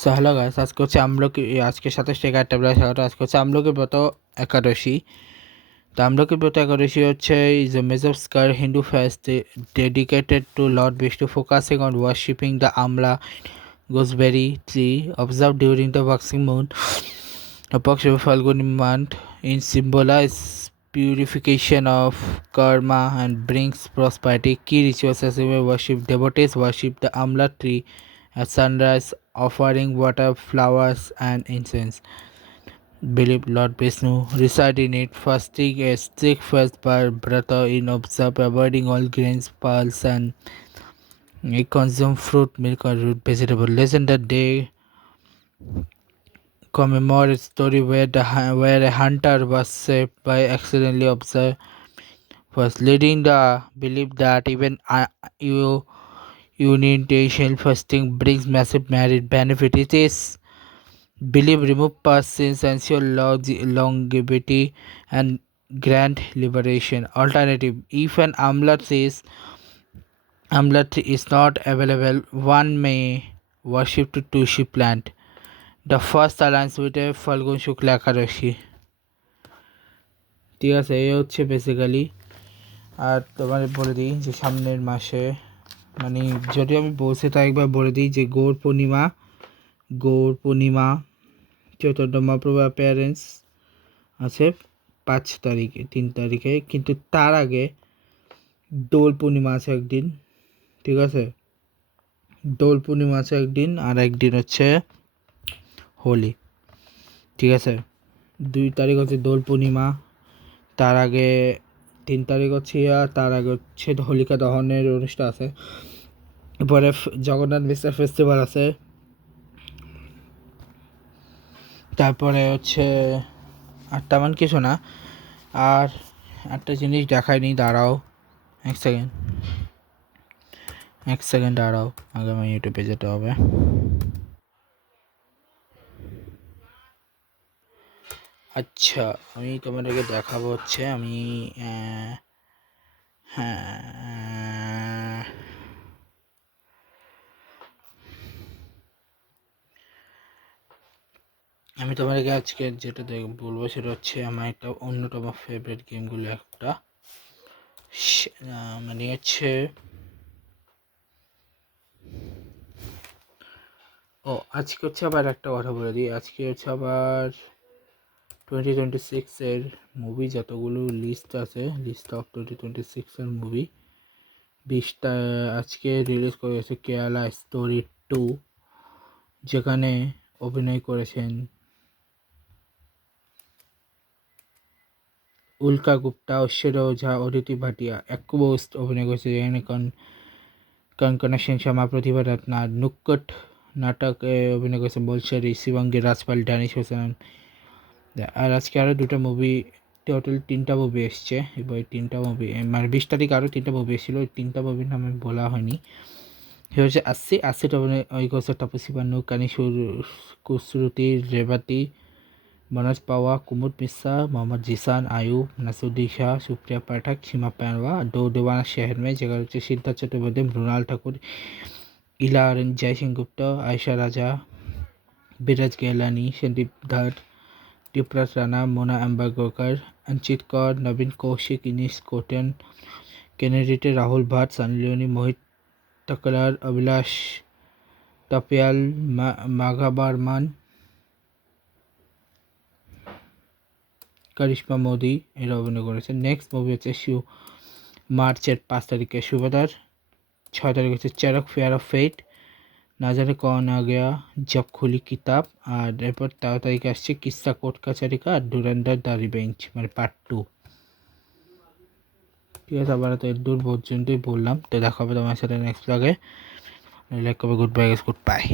So hello guys, আজকে হচ্ছে আমলকি, আজকে 27 আজকে হচ্ছে আমলকি ব্রত একাদশী। তো আমলকি ব্রত একাদশী হচ্ছে is a major scar Hindu fast dedicated to lord Vishnu, focusing on worshipping the amla gooseberry tree observed during the waxing moon approximately Falguni month in symbolize purification of karma and brings prosperity. Key rituals as we worship devotees worship the amla tree at sunrise, offering water, flowers, and incense. Believe Lord Vishnu reside in it, fasting a strict fast by brata in observe, avoiding all grains, pulse, and consume fruit, milk, or root vegetable. Legend that day commemorates story where a hunter was saved by accidentally observe was leading the belief that even you unitation fasting brings massive merit benefit. It is believe remove past sins, ensure longevity, and grant liberation. Alternative: if an amla tree is not available, one may worship to Tushi plant. The first aligns with a Falgun Shukla Ekadashi. ঠিক আছে, এই হচ্ছে basically. আর তোমার বলে দিই যে সামনের মাসে, মানে যদি আমি বলছি তা একবার বলে দিই যে গৌর পূর্ণিমা চৈতন্য মহাপ্রভু অ্যাপিয়ারেন্স আছে 5 তারিখে, 3 তারিখে, কিন্তু তার আগে দোল পূর্ণিমা আছে একদিন। ঠিক আছে, দোল পূর্ণিমা আছে একদিন, আর একদিন হচ্ছে হোলি। ঠিক আছে, 2 তারিখ হচ্ছে দোল পূর্ণিমা, তার আগে 3 তারিখ হচ্ছে তার আগে হচ্ছে হোলিকা দহনের অনুষ্ঠান আছে। এরপরে জগন্নাথ মিশ্র ফেস্টিভ্যাল আছে। তারপরে হচ্ছে আর তেমন কিছু না। আর একটা জিনিস দেখায়নি, দাঁড়াও এক সেকেন্ড দাঁড়াও, আগে আমার ইউটিউবে যেতে হবে। আচ্ছা, আমি তোমাদেরকে দেখাবো হচ্ছে আমি হ্যাঁ আমি তোমাদেরকে আজকে যেটা বলবো সেটা হচ্ছে আমার একটা অন্যতম ফেভারিট গেমগুলো একটা, মানে হচ্ছে আজকে হচ্ছে আবার একটা কথা বলে দিই। আজকে হচ্ছে আবার 2026-এর মুভি যতগুলো লিস্ট আছে, লিস্ট অফ 2026-এর মুভি 20টা আজকে রিলিজ করেছে। কেরালা স্টোরি 2, যেখানে অভিনয় করেছেন উল্কা গুপ্তা, ঐশ্বর্য ওঝা, অদিতি ভাটিয়া। অ্যাকুবোস্ট অভিনয় করেছে যেখানে কঙ্কনা সেন, শ্যামা প্রতিভা রত্না। নুক্কট নাটকে অভিনয় করেছে বলশারি, শিবঙ্গী, রাজপাল, ড্যানিশ হোসেন। আর আজকে আরও 2টা মুভি, টোটাল 3টা মুভি এসছে। এবার 3টা মুভি মানে 20 তারিখ আরও 3টা মুভি এসেছিলো, ওই 3টা মুভির নাম আমি বলা হয়নি। সে হচ্ছে আশিটা অভিনয় করেছে তাপসী পান্নু, কানি কুশ্রুতি, রেবাতি, मनोज पावा, कुमुद मिश्रा, मोहम्मद जीसान, आयुब, नसुद्दीन शाह, सुप्रिया पाठक, सीमा पैनवा। दो दीवाना शहर में जगह सीता चतुर्वेदी, मृणाल ठाकुर, इला जय सिंह गुप्ता, आयशा राजा, बिरज गहलानी, संदीप धर, दीपराज राणा, मोना अम्बागोकर, अंचित कौर, नवीन कौशिक, इनिस कोटन, कैनेडिटे राहुल भट्ट, सनी लियोनी, मोहित तकलार, अभिलाष तपियाल, माघा बर्मन, करिश्मा मोदी এরা অভিনয় করেছে। নেক্সট মুভি হচ্ছে মার্চের 5 তারিখে সুবেদার, 6 তারিখ হচ্ছে চেরক ফেয়ার অফ ফেট, না জানে কন আ গয়া, জব খুলি কিতাব। আর এরপর 13 তারিখে আসছে কিস্সা কোর্ট কাছারিকা আর ডুরান্ডার দ্য রিভেঞ্জ, মানে পার্ট 2। ঠিক আছে, আবার তো দূর পর্যন্তই বললাম। তো দেখা হবে তোমার সাথে নেক্সট ব্লগে। লাইক করবে। Good bye, good bye.